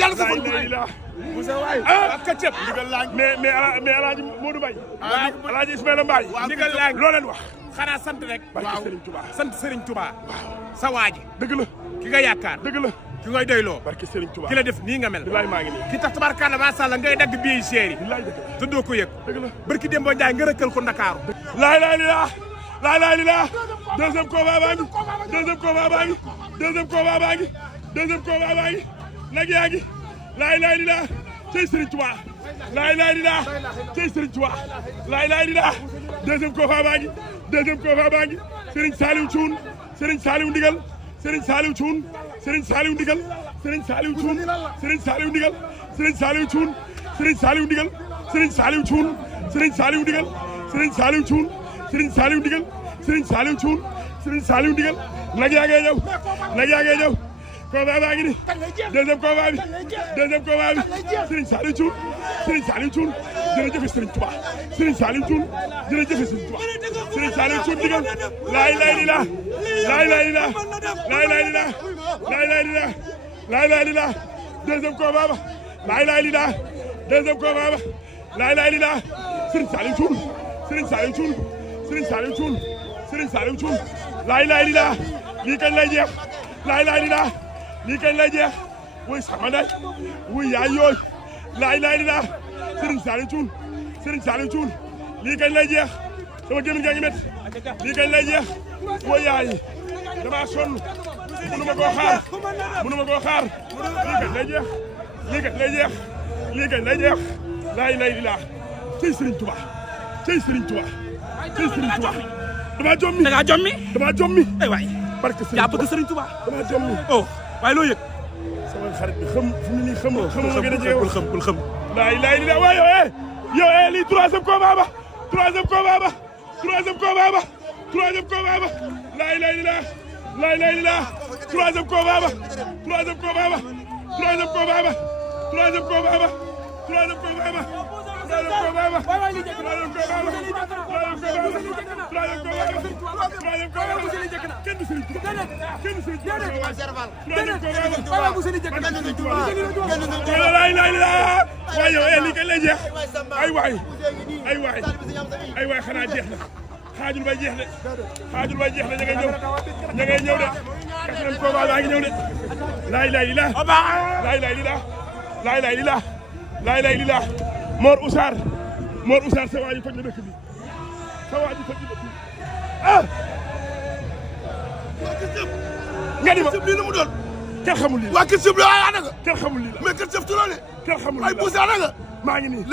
yàlla sa fan Moussa waay ak ceeb ndigal laaj mais alaaji Modou Mbaye alaaji Ismaïla Mbaye ndigal laaj loo leen wax xanaa sant rek barke Serigne Touba sant Serigne Touba sa waaji dëgg la ki nga yaakaar dëgg la ki ngay doyloo barke Serigne Touba ki la def nii nga mel bilaay maa ngi nii ki tax tabarkalla maa sha Allah ngay dagg bii cher yi bilaay dëgg te doo ko yëg dëgg la barki Demba Ndiaye nga rëkkal ko Ndakaaru laay laay li laa laay laay li laa deuxième combat baa ngi deuxième combat baa ngi deuxième combat baa ngi deuxième combat baa ngi nag yaa ngi laay laay li laa cey Serigne Touba laay laay li laa cey Serigne Touba laay laay li laa deuxième combat baa ngi deuxième combat baa ngi Serigne Saliou Thioune Serigne Saliou Ndigal Serigne Saliou Thioune Serigne Saliou Ndigal Serigne Saliou Thioune Serigne Saliou Ndigal Serigne Saliou Thioune Serigne Saliou Ndigal Serigne Saliou Thioune Serigne Saliou Ndigal Serigne Saliou Thioune Serigne Saliou Ndigal Serigne Saliou Thioune Serigne Saliou Ndigal nag yaa ngay ñëw nag yaa ngay ñëw combat baa ngi ni deuxième combat bi deuxième combat bi Serigne Saliou Thioune Serigne Saliou Thioune jërëjëf Serigne Touba Serigne Saliou Thioune jërëjëf Serigne Touba Serigne Saliou Thioune digal laa ilaaha illallaah laa ilaaha illallaah laa ilaaha illallaah laa ilaaha illallaah laa ilaaha illallaah deuxième combat ba laa ilaaha illallaah deuxième combat ba laa ilaaha illallaah Serigne Saliou Thioune Serigne Saliou Thioune Serigne Saliou Thioune Serigne Saliou Thioune laa ilaaha illallaah lii kañ lay jeex laa ilaaha illallaah lii kañ lay jeex wuy sama ndey wuy yaay yooy laa ilaaha illallaah Serigne Saliou Thioune Serigne Saliou Thioune lii kañ lay jeex sama gémmiñ gaa ngi métti lii kañ lay jeex wuy yaay damaa sonn mënu ma koo xaar mënu ma koo xaar lii kañ lay jeex lii kañ lay jeex lii kañ lay jeex laa ilaaha illallaah cey Serigne Touba cey Serigne Touba cey Serigne Touba damaa jommi da ngaa jommi damaa jommi ay waay barke yaa bëgg Serigne Touba damaa jommi oh waaye loo yëg sama xarit bi xam fu mu nii xam ma gën a jege bul xam bul xam laa ilaaha illallaah waaye yow lii troisième combat ba troisième combat ba troisième combat ba troisième combat ba laa ilaaha illallaah laa ilaaha illallaah troisième combat ba troisième combat ba troisième combat ba troisième combat ba troisième combat ba ay waay xanaa jeex na xaajul bay jeex de xaajul bay jeex de ña ngay ñëw de quatrième combat baa ngi ñëw de laa ilaaha illallaah laa ilaaha illallaah laa ilaaha illallaah laa ilaaha illallaah Mor Oussar sa waa ji toj na dëkk bi sa waa ji toj na dëkk bi nga di ma lii la mu doon kenn xamul lii waa kër sëb la ay anaga kenn xamul lii la mais kër sëb tu la ne kenn xamul ay lii la buus anaga maa ngi nii